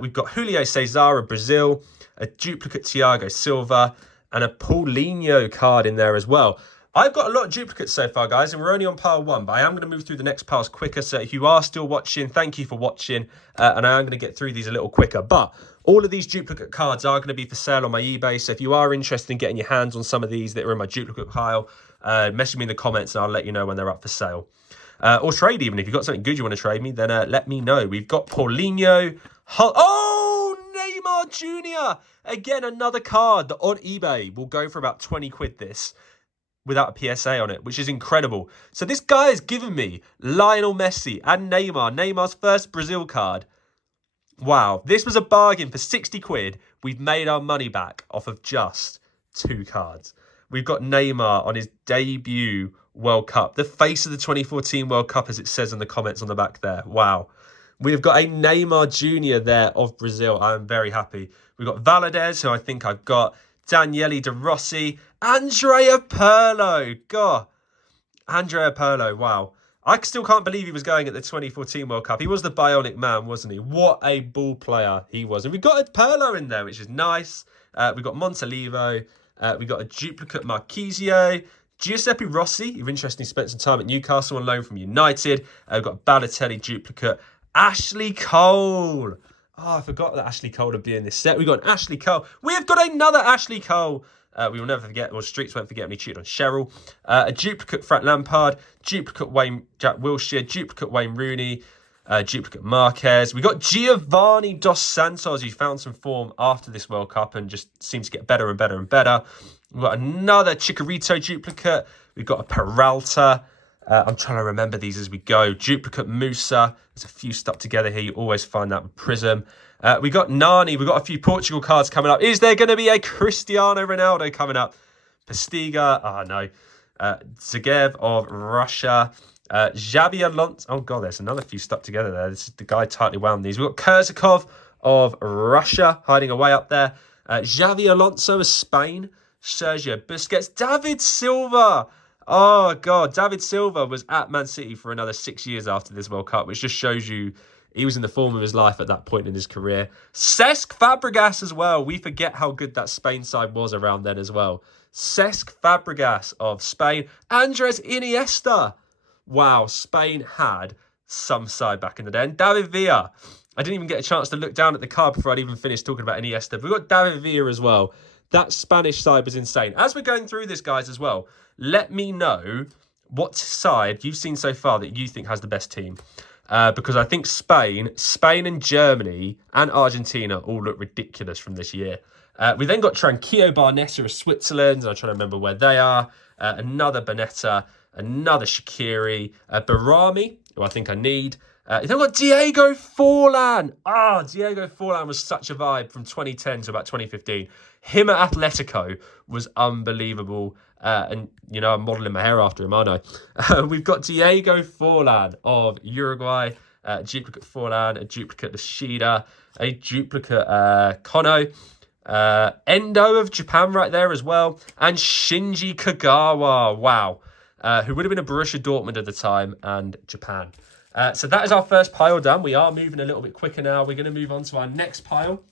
We've got Julio Cesar of Brazil. A duplicate Thiago Silva. And a Paulinho card in there as well. I've got a lot of duplicates so far, guys, and we're only on pile 1, but I am going to move through the next piles quicker. So if you are still watching, thank you for watching, and I am going to get through these a little quicker. But all of these duplicate cards are going to be for sale on my eBay. So if you are interested in getting your hands on some of these that are in my duplicate pile, message me in the comments and I'll let you know when they're up for sale. Or trade even. If you've got something good you want to trade me, then let me know. We've got Paulinho. Neymar Jr. Again, another card that on eBay will go for about 20 quid this without a PSA on it, which is incredible. So this guy has given me Lionel Messi and Neymar. Neymar's first Brazil card. Wow, this was a bargain for 60 quid. We've made our money back off of just 2 cards. We've got Neymar on his debut World Cup. The face of the 2014 World Cup, as it says in the comments on the back there. Wow. We've got a Neymar Jr. there of Brazil. I'm very happy. We've got Valadez, who I think I've got. Daniele De Rossi. Andrea Pirlo. God. Andrea Pirlo, wow. I still can't believe he was going at the 2014 World Cup. He was the bionic man, wasn't he? What a ball player he was. And we've got a Pirlo in there, which is nice. We've got Montalivo. We've got a duplicate Marquisio. Giuseppe Rossi, you've interestingly spent some time at Newcastle on loan from United. We've got a Balotelli duplicate. Ashley Cole. Oh, I forgot that Ashley Cole would be in this set. We've got an Ashley Cole. We have got another Ashley Cole We will never forget, or Streets won't forget when he cheated on Cheryl. A duplicate Frank Lampard, duplicate Jack Wilshere, duplicate Wayne Rooney, duplicate Marquez. We got Giovanni Dos Santos, who found some form after this World Cup and just seems to get better and better and better. We've got another Chicharito duplicate. We've got a Peralta. I'm trying to remember these as we go. Duplicate Musa. There's a few stuck together here. You always find that with Prizm. We got Nani. We've got a few Portugal cards coming up. Is there going to be a Cristiano Ronaldo coming up? Postiga. Oh, no. Zagev of Russia. Xabi Alonso. Oh, God, there's another few stuck together there. This is the guy tightly wound these. We've got Kurzakov of Russia hiding away up there. Xavi Alonso of Spain. Sergio Busquets. David Silva. Oh, God. David Silva was at Man City for another 6 years after this World Cup, which just shows you he was in the form of his life at that point in his career. Cesc Fabregas as well. We forget how good that Spain side was around then as well. Cesc Fabregas of Spain. Andres Iniesta. Wow, Spain had some side back in the day. And David Villa. I didn't even get a chance to look down at the card before I'd even finished talking about Iniesta. But we've got David Villa as well. That Spanish side was insane. As we're going through this, guys, as well, let me know what side you've seen so far that you think has the best team. Because I think Spain and Germany and Argentina all look ridiculous from this year. We then got Tranquillo Barnetta of Switzerland. I'm trying to remember where they are. Another Bonetta, another Shaqiri, Barami, who I think I need. Then we've got Diego Forlan. Diego Forlan was such a vibe from 2010 to about 2015. Him at Atletico was unbelievable. And, you know, I'm modelling my hair after him, aren't I? We've got Diego Forlan of Uruguay, a duplicate Forlan, a duplicate Nishida, a duplicate Kono, Endo of Japan right there as well, and Shinji Kagawa, wow, who would have been a Borussia Dortmund at the time, and Japan. So that is our first pile done. We are moving a little bit quicker now. We're going to move on to our next pile,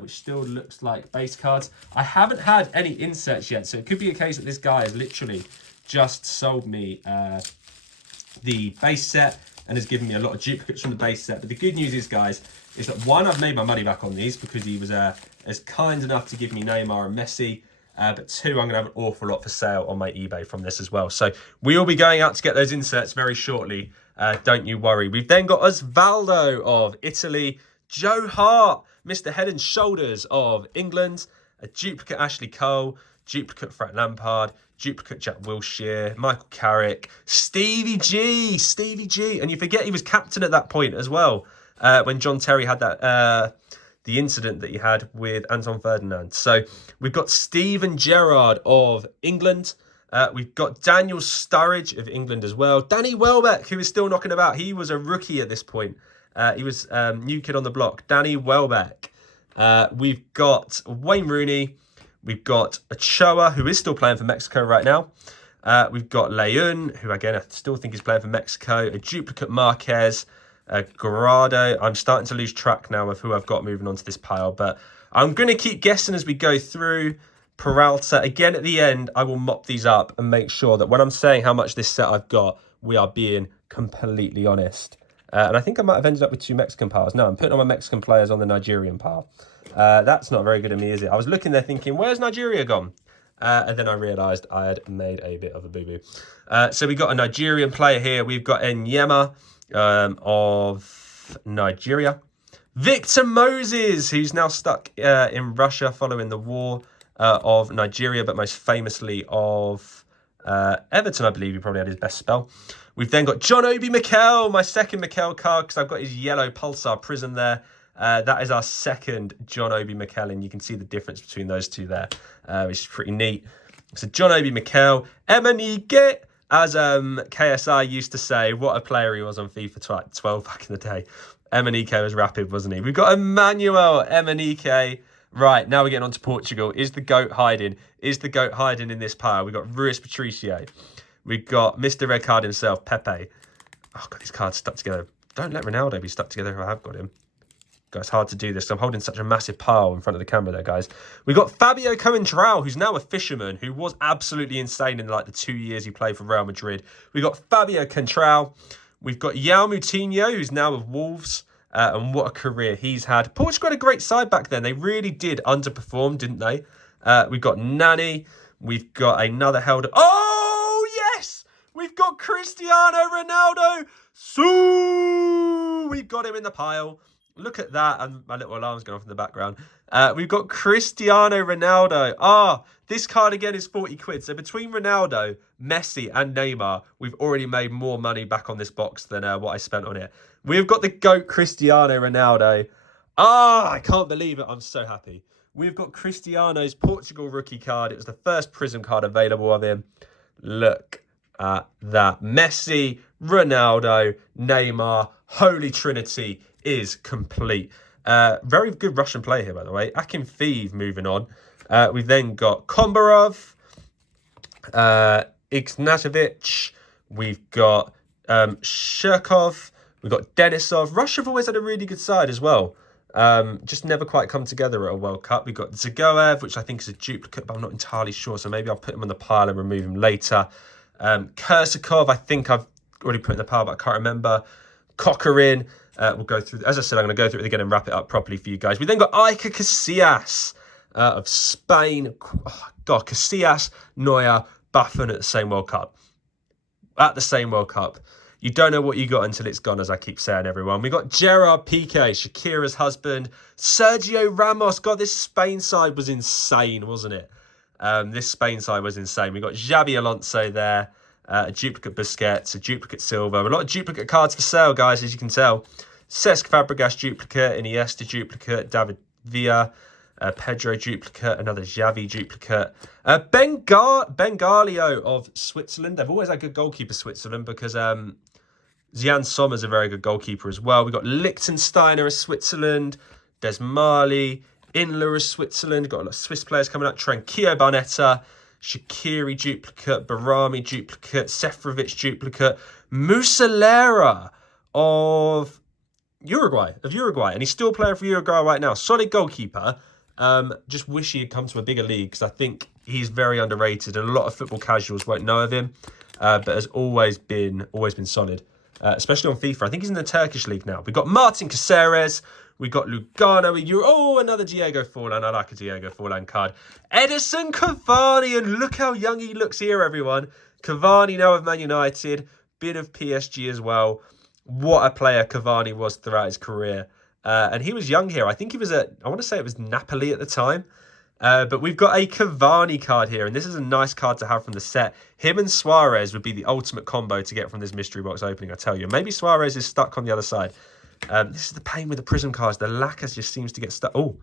which still looks like base cards. I haven't had any inserts yet, so it could be a case that this guy has literally just sold me the base set and has given me a lot of duplicates from the base set. But the good news is, guys, is that one, I've made my money back on these because he was as kind enough to give me Neymar and Messi. But two, I'm going to have an awful lot for sale on my eBay from this as well. So we will be going out to get those inserts very shortly. Don't you worry. We've then got Osvaldo of Italy, Joe Hart, Mr. Head and Shoulders of England, a duplicate Ashley Cole, duplicate Frank Lampard, duplicate Jack Wilshere, Michael Carrick, Stevie G. And you forget he was captain at that point as well, when John Terry had that the incident that he had with Anton Ferdinand. So we've got Steven Gerrard of England. We've got Daniel Sturridge of England as well. Danny Welbeck, who is still knocking about. He was a rookie at this point. He was new kid on the block. Danny Welbeck. We've got Wayne Rooney. We've got Ochoa, who is still playing for Mexico right now. We've got Leon, who again I still think is playing for Mexico. A duplicate Marquez. Guardado. I'm starting to lose track now of who I've got moving on to this pile. But I'm going to keep guessing as we go through. Peralta. Again, at the end, I will mop these up and make sure that when I'm saying how much this set I've got, we are being completely honest. And I think I might have ended up with two Mexican piles. No, I'm putting all my Mexican players on the Nigerian pile. That's not very good of me, is it? I was looking there thinking, where's Nigeria gone? And then I realised I had made a bit of a boo-boo. So we got a Nigerian player here. We've got Enyema of Nigeria. Victor Moses, who's now stuck in Russia following the war. Of Nigeria, but most famously of Everton, I believe he probably had his best spell. We've then got John Obi Mikel, my second Mikel card, because I've got his yellow Pulsar Prism there. That is our second John Obi Mikel, and you can see the difference between those two there, which is pretty neat. So John Obi Mikel, Emanike, as KSI used to say, what a player he was on FIFA 12 back in the day. Emanike was rapid, wasn't he? We've got Emmanuel Emanike. Right, now we're getting on to Portugal. Is the GOAT hiding? Is the GOAT hiding in this pile? We've got Ruiz Patricio. We've got Mr. Red Card himself, Pepe. Oh, God, these cards stuck together. Don't let Ronaldo be stuck together if I have got him. God, it's hard to do this. I'm holding such a massive pile in front of the camera there, guys. We've got Fabio Coentrão, who's now a fisherman, who was absolutely insane in like the 2 years he played for Real Madrid. We've got Fabio Coentrão. We've got João Moutinho, who's now with Wolves. And what a career he's had. Portugal had a great side back then. They really did underperform, didn't they? We've got Nani. We've got another Helder. Oh, yes! We've got Cristiano Ronaldo. So we've got him in the pile. Look at that. And my little alarm's going off in the background. We've got Cristiano Ronaldo. This card again is 40 quid. So between Ronaldo, Messi and Neymar, we've already made more money back on this box than what I spent on it. We've got the GOAT Cristiano Ronaldo. I can't believe it. I'm so happy. We've got Cristiano's Portugal rookie card. It was the first Prizm card available of him. Look at that. Messi, Ronaldo, Neymar. Holy Trinity is complete. Very good Russian player here, by the way. Akinfeev moving on. We've then got Kombarov, Ignatovic. We've got Shirkov. We've got Denisov. Russia have always had a really good side as well. Just never quite come together at a World Cup. We've got Zagoev, which I think is a duplicate, but I'm not entirely sure. So maybe I'll put him on the pile and remove him later. Kursakov, I think I've already put in the pile, but I can't remember. Cochran. We'll go through, as I said, I'm going to go through it again and wrap it up properly for you guys. We then got Iker Casillas of Spain. Oh, God, Casillas, Neuer, Buffon at the same World Cup. At the same World Cup. You don't know what you got until it's gone, as I keep saying, everyone. We got Gerard Piqué, Shakira's husband. Sergio Ramos. God, this Spain side was insane, wasn't it? This Spain side was insane. We got Xabi Alonso there. A duplicate Busquets, a duplicate Silva. A lot of duplicate cards for sale, guys, as you can tell. Cesc Fabregas duplicate, Iniesta duplicate, David Villa, Pedro duplicate, another Xavi duplicate. Bengalio of Switzerland. They've always had good goalkeeper, Switzerland, because Zian Sommer's a very good goalkeeper as well. We've got Liechtensteiner of Switzerland, Desmarly, Inler of Switzerland. Got a lot of Swiss players coming up. Tranquillo Barnetta, Shaqiri duplicate, Barami duplicate, Sefrovic duplicate, Muslera of Uruguay, and he's still playing for Uruguay right now. Solid goalkeeper. Just wish he had come to a bigger league, because I think he's very underrated and a lot of football casuals won't know of him, but has always been solid, especially on FIFA. I think he's in the Turkish league now. We've got Martin Caceres. We've got Lugano. Another Diego Forlan. I like a Diego Forlan card. Edison Cavani, and look how young he looks here, everyone. Cavani now of Man United, bit of PSG as well. What a player Cavani was throughout his career. And he was young here. I think he was I want to say it was Napoli at the time. But we've got a Cavani card here, and this is a nice card to have from the set. Him and Suarez would be the ultimate combo to get from this mystery box opening, I tell you. Maybe Suarez is stuck on the other side. This is the pain with the Prizm cards. The lacquer just seems to get stuck. Oh,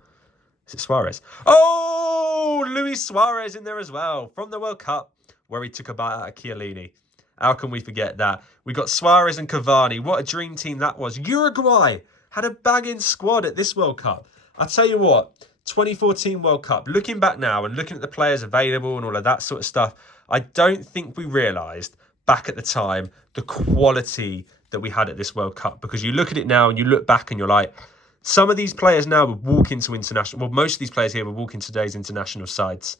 is it Suarez? Oh, Luis Suarez in there as well from the World Cup, where he took a bite out of Chiellini. How can we forget that? We got Suarez and Cavani. What a dream team that was. Uruguay had a banging squad at this World Cup. I'll tell you what, 2014 World Cup, looking back now and looking at the players available and all of that sort of stuff, I don't think we realised back at the time the quality that we had at this World Cup, because you look at it now and you look back and you're like, some of these players now would walk into international, well, most of these players here would walk into today's international sides.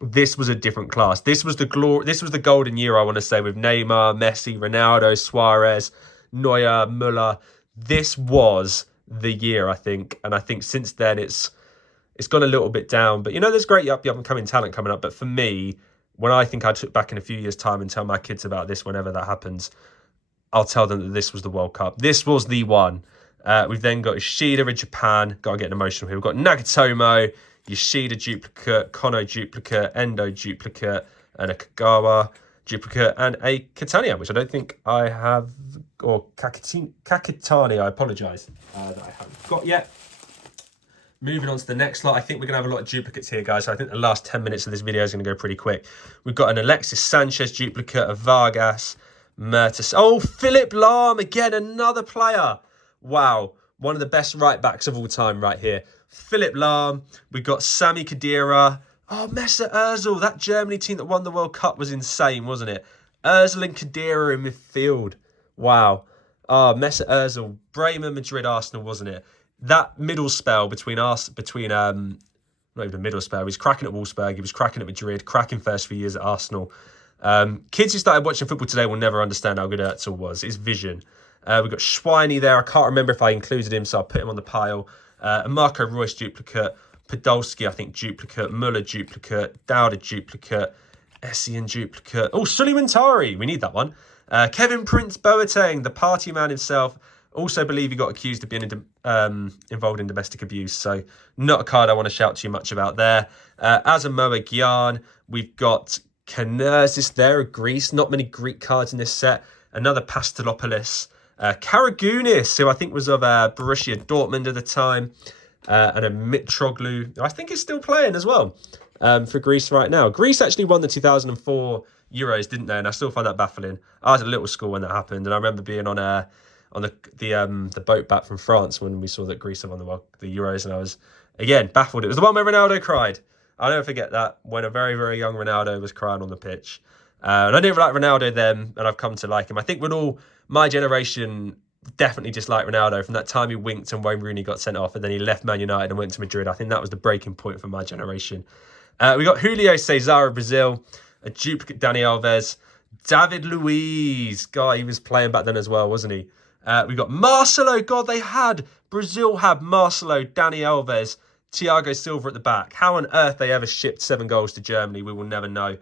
This was a different class. This was the golden year, I want to say, with Neymar, Messi, Ronaldo, Suarez, Neuer, Müller. This was the year, I think, and I think since then it's gone a little bit down. But there's great up and coming talent coming up. But for me, when I think I took back in a few years' time and tell my kids about this, whenever that happens, I'll tell them that this was the World Cup. This was the one. We've then got Ishida in Japan. Got to get emotional here. We've got Nagatomo, Yoshida duplicate, Kono duplicate, Endo duplicate, and a Kagawa duplicate, and a Catania, which I don't think I have, or Kakitani, I apologise, that I haven't got yet. Moving on to the next lot, I think we're going to have a lot of duplicates here, guys. So I think the last 10 minutes of this video is going to go pretty quick. We've got an Alexis Sanchez duplicate, a Vargas, Mertes. Oh, Philip Lahm, again, another player. Wow, one of the best right-backs of all time right here. Philip Lahm. We've got Sami Khedira. Oh, Mesut Ozil. That Germany team that won the World Cup was insane, wasn't it? Ozil and Khedira in midfield. Wow. Oh, Mesut Ozil. Bremen, Madrid, Arsenal, wasn't it? That middle spell between not even a middle spell. He was cracking at Wolfsburg. He was cracking at Madrid. Cracking first few years at Arsenal. Kids who started watching football today will never understand how good Ozil was. His vision. We've got Schweini there. I can't remember if I included him, so I'll put him on the pile. A Marco Reus duplicate. Podolski, I think, duplicate. Muller, duplicate. Dowda, duplicate. Essien, duplicate. Oh, Suleimantari. We need that one. Kevin Prince Boateng, the party man himself. Also believe he got accused of being involved in domestic abuse. So not a card I want to shout too much about there. Asamoah Gyan. We've got Kanersis there of Greece. Not many Greek cards in this set. Another Pastelopoulos. Karagounis, who I think was of Borussia Dortmund at the time. And a Mitroglou, who I think is still playing as well for Greece right now. Greece actually won the 2004 Euros, didn't they? And I still find that baffling. I was at little school when that happened, and I remember being on the boat back from France when we saw that Greece had won the Euros, and I was, again, baffled. It was the one where Ronaldo cried. I'll never forget that, when a very, very young Ronaldo was crying on the pitch. And I didn't like Ronaldo then, and I've come to like him. I think we'd all, my generation, definitely disliked Ronaldo from that time he winked and Wayne Rooney got sent off, and then he left Man United and went to Madrid. I think that was the breaking point for my generation. We got Julio Cesar of Brazil, a duplicate Dani Alves, David Luiz. God, he was playing back then as well, wasn't he? We got Marcelo. God, Brazil had Marcelo, Dani Alves, Thiago Silva at the back. How on earth they ever shipped 7 goals to Germany, we will never know.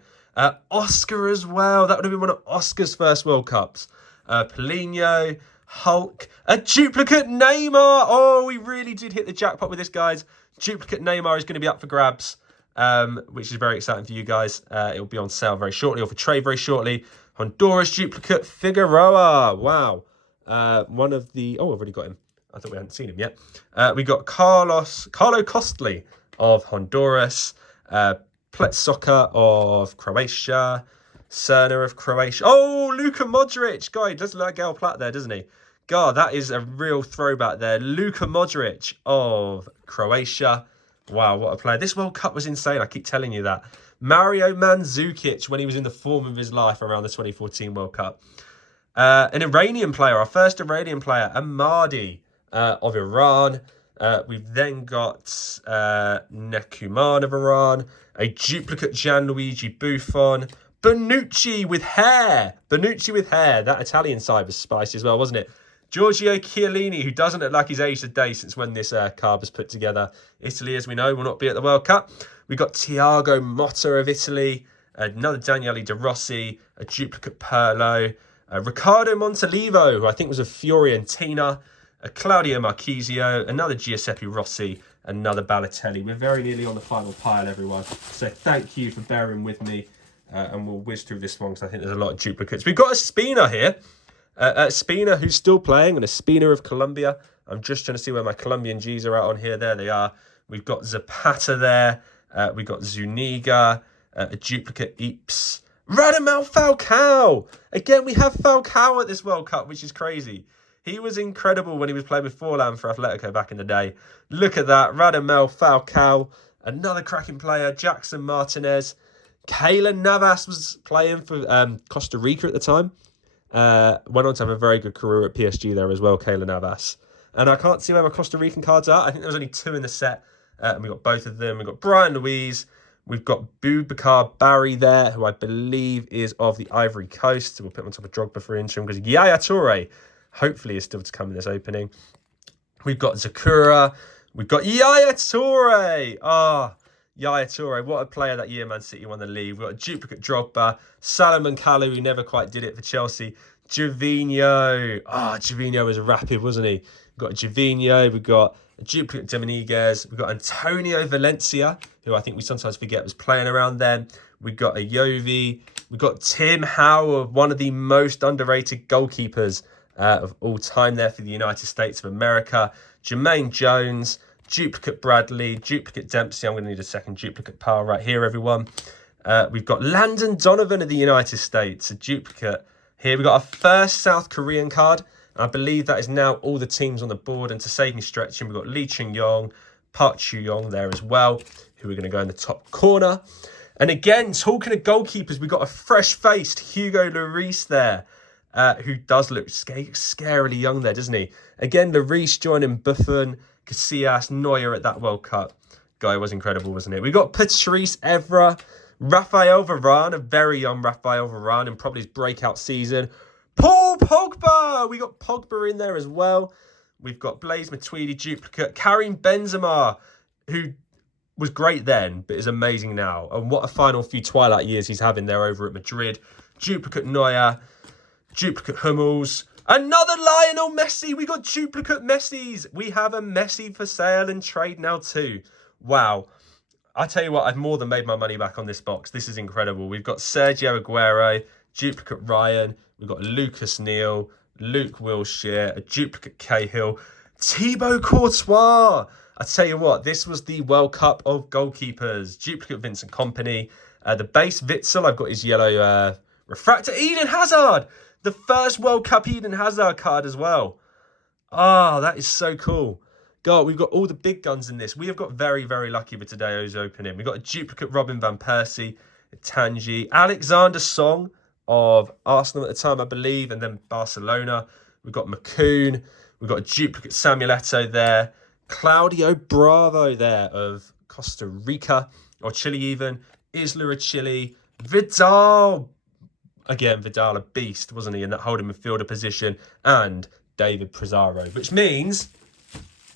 Oscar as well. That would have been one of Oscar's first World Cups. Paulinho, Hulk, a duplicate Neymar. Oh, we really did hit the jackpot with this, guys. Duplicate Neymar is going to be up for grabs, which is very exciting for you guys. It will be on sale very shortly, or for trade very shortly. Honduras duplicate Figueroa. Wow. One of the... Oh, I've already got him. I thought we hadn't seen him yet. We got Carlo Kostli of Honduras. Prizm Soccer of Croatia. Cerner of Croatia. Oh, Luka Modric. God, he does look like Gael Platt there, doesn't he? God, that is a real throwback there. Luka Modric of Croatia. Wow, what a player. This World Cup was insane. I keep telling you that. Mario Mandzukic, when he was in the form of his life around the 2014 World Cup. An Iranian player, our first Iranian player, Ahmadi of Iran. We've then got Nekuman of Iran. A duplicate Gianluigi Buffon. Bonucci with hair. That Italian side was spicy as well, wasn't it? Giorgio Chiellini, who doesn't look like he's aged a day since when this card was put together. Italy, as we know, will not be at the World Cup. We've got Thiago Motta of Italy. Another Daniele De Rossi. A duplicate Pirlo. Riccardo Montalivo, who I think was of Fiorentina. Claudio Marchisio. Another Giuseppe Rossi. Another Balotelli. We're very nearly on the final pile, everyone. So thank you for bearing with me. And we'll whiz through this one because I think there's a lot of duplicates. We've got a Spina here. A Spina who's still playing, and a Spina of Colombia. I'm just trying to see where my Colombian G's are out on here. There they are. We've got Zapata there. We've got Zuniga. A duplicate Eeps. Radamel Falcao. Again, we have Falcao at this World Cup, which is crazy. He was incredible when he was playing with Forlan for Atletico back in the day. Look at that. Radamel Falcao. Another cracking player. Jackson Martinez. Keylor Navas was playing for Costa Rica at the time. Went on to have a very good career at PSG there as well, Keylor Navas. And I can't see where my Costa Rican cards are. I think there was only 2 in the set. And we got both of them. We've got Brian Louise. We've got Boubacar Barry there, who I believe is of the Ivory Coast. So we'll put him on top of Drogba for interim, because Yaya Toure hopefully is still to come in this opening. We've got Zakura. We've got Yaya Toure. Yaya Toure, what a player that year Man City won the league. We've got a duplicate Drogba. Salomon Kalou, who never quite did it for Chelsea. Gervinho. Gervinho was rapid, wasn't he? We've got Gervinho. We've got a duplicate Dominguez. We've got Antonio Valencia, who I think we sometimes forget was playing around then. We've got a Yovi. We've got Tim Howe, one of the most underrated goalkeepers of all time there for the United States of America. Jermaine Jones. Duplicate Bradley, duplicate Dempsey. I'm going to need a second duplicate pile right here, everyone. We've got Landon Donovan of the United States, a duplicate here. We've got our first South Korean card. I believe that is now all the teams on the board. And to save me stretching, we've got Lee Chung-yong, Park Chu-yong there as well, who are going to go in the top corner. And again, talking of goalkeepers, we've got a fresh-faced Hugo Lloris there, who does look scarily young there, doesn't he? Again, Lloris joining Buffon, Casillas, Neuer at that World Cup. Guy was incredible, wasn't it? We got Patrice Evra, Raphael Varane, a very young Raphael Varane in probably his breakout season. Paul Pogba! We got Pogba in there as well. We've got Blaise Matuidi duplicate. Karim Benzema, who was great then, but is amazing now. And what a final few twilight years he's having there over at Madrid. Duplicate Neuer, duplicate Hummels. Another Lionel Messi. We got duplicate Messis. We have a Messi for sale and trade now too. Wow. I tell you what, I've more than made my money back on this box. This is incredible. We've got Sergio Aguero, duplicate Ryan. We've got Lucas Neal, Luke Wilshere, a duplicate Cahill, Thibaut Courtois. I tell you what, this was the World Cup of goalkeepers. Duplicate Vincent Kompany. The base Witzel, I've got his yellow refractor. Eden Hazard! The first World Cup Eden Hazard card as well. Ah, that is so cool. God, we've got all the big guns in this. We have got very, very lucky with today's opening. We've got a duplicate Robin van Persie, Tangi, Alexander Song of Arsenal at the time, I believe, and then Barcelona. We've got McCoon. We've got a duplicate Samuel Eto'o there. Claudio Bravo there of Costa Rica, or Chile even. Isla of Chile. Vidal. Again, Vidal, a beast, wasn't he, in that holding midfielder position. And David Pizarro, which means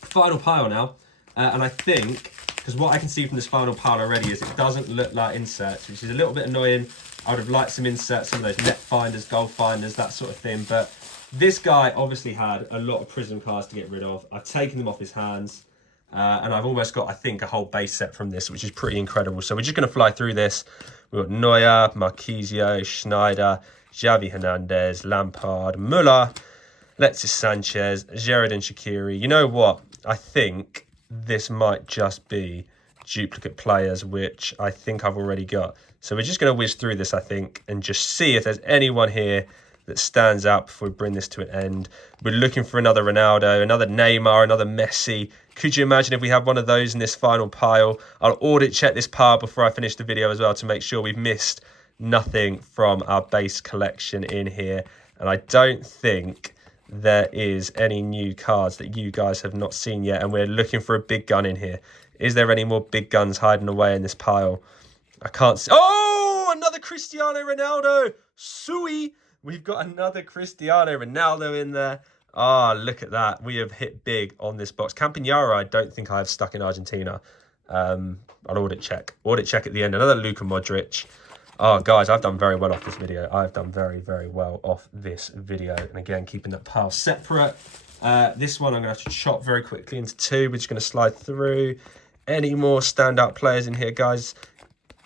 final pile now. And I think, because what I can see from this final pile already is it doesn't look like inserts, which is a little bit annoying. I would have liked some inserts, some of those net finders, goal finders, that sort of thing. But this guy obviously had a lot of Prizm cards to get rid of. I've taken them off his hands. And I've almost got, I think, a whole base set from this, which is pretty incredible. So we're just going to fly through this. We've got Neuer, Marquisio, Schneider, Xavi Hernandez, Lampard, Muller, Alexis Sanchez, Sheridan Shaqiri. You know what? I think this might just be duplicate players, which I think I've already got. So we're just going to whiz through this, I think, and just see if there's anyone here that stands out before we bring this to an end. We're looking for another Ronaldo, another Neymar, another Messi. Could you imagine if we have one of those in this final pile? I'll audit check this pile before I finish the video as well to make sure we've missed nothing from our base collection in here. And I don't think there is any new cards that you guys have not seen yet. And we're looking for a big gun in here. Is there any more big guns hiding away in this pile? I can't see. Oh, another Cristiano Ronaldo. Sui. We've got another Cristiano Ronaldo in there. Ah, look at that. We have hit big on this box. Campagnaro, I don't think I have stuck in Argentina. I'll audit check. Audit check at the end. Another Luka Modric. Oh, guys, I've done very well off this video. I've done very, very well off this video. And again, keeping that pile separate. This one I'm going to have to chop very quickly into two. We're just going to slide through. Any more standout players in here, guys?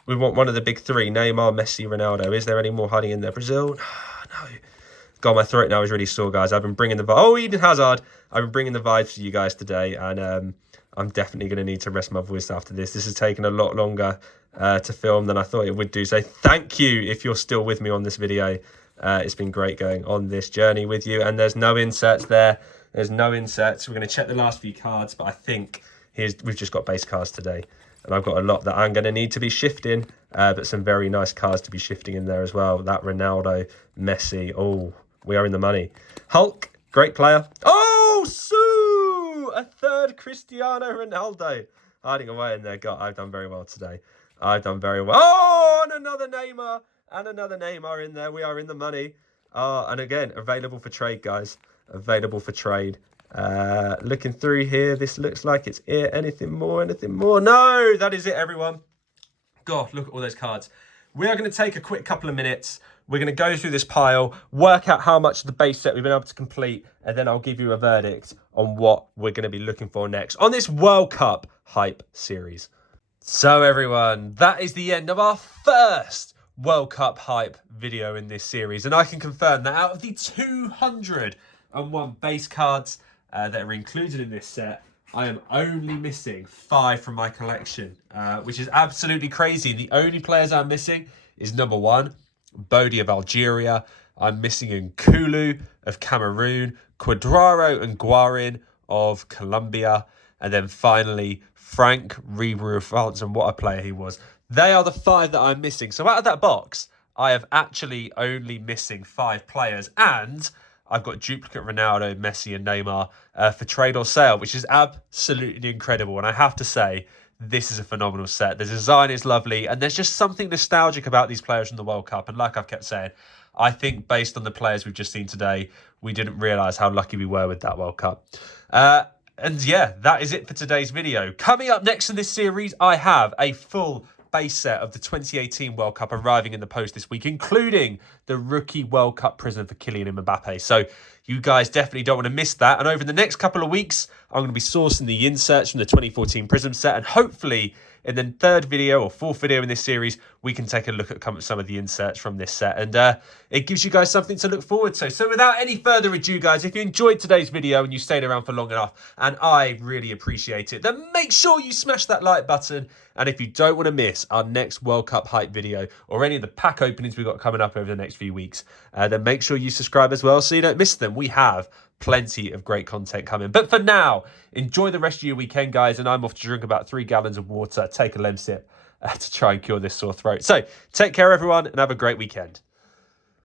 We want one of the big three. Neymar, Messi, Ronaldo. Is there any more hiding in there? Brazil? No. God, my throat now is really sore, guys. I've been bringing the... Oh, Eden Hazard. I've been bringing the vibes to you guys today. And I'm definitely going to need to rest my voice after this. This has taken a lot longer to film than I thought it would do. So thank you if you're still with me on this video. It's been great going on this journey with you. And there's no inserts there. There's no inserts. We're going to check the last few cards. But I think we've just got base cards today. And I've got a lot that I'm going to need to be shifting. But some very nice cards to be shifting in there as well. That Ronaldo, Messi. Oh, we are in the money. Hulk, great player. Oh, Sue! A third Cristiano Ronaldo. Hiding away in there. God, I've done very well today. I've done very well. Oh, and another Neymar. And another Neymar in there. We are in the money. And again, available for trade, guys. Available for trade. Looking through here, this looks like it's it. Anything more? Anything more? No, that is it, everyone. God, look at all those cards. We are going to take a quick couple of minutes. We're going to go through this pile, work out how much of the base set we've been able to complete, and then I'll give you a verdict on what we're going to be looking for next on this World Cup hype series. So everyone, that is the end of our first World Cup hype video in this series. And I can confirm that out of the 201 base cards that are included in this set, I am only missing 5 from my collection, which is absolutely crazy. The only players I'm missing is number 1, Bodie of Algeria. I'm missing Nkulu of Cameroon, Quadraro and Guarin of Colombia, and then finally Frank Ribery of France, and what a player he was. They are the 5 that I'm missing. So out of that box, I have actually only missing 5 players, and I've got duplicate Ronaldo, Messi and Neymar for trade or sale, which is absolutely incredible. And I have to say, this is a phenomenal set. The design is lovely, and there's just something nostalgic about these players from the World Cup. And like I've kept saying, I think based on the players we've just seen today, we didn't realise how lucky we were with that World Cup. And yeah, that is it for today's video. Coming up next in this series, I have a full base set of the 2018 World Cup arriving in the post this week, including the Rookie World Cup Prizm for Kylian Mbappe. So you guys definitely don't want to miss that. And over the next couple of weeks, I'm going to be sourcing the inserts from the 2014 Prizm set. And hopefully in the third video or fourth video in this series, we can take a look at some of the inserts from this set. And it gives you guys something to look forward to. So without any further ado, guys, if you enjoyed today's video and you stayed around for long enough, and I really appreciate it, then make sure you smash that like button. And if you don't want to miss our next World Cup hype video or any of the pack openings we've got coming up over the next few weeks, then make sure you subscribe as well so you don't miss them. We have plenty of great content coming. But for now, enjoy the rest of your weekend, guys. And I'm off to drink about 3 gallons of water, take a lem sip to try and cure this sore throat. So take care, everyone, and have a great weekend.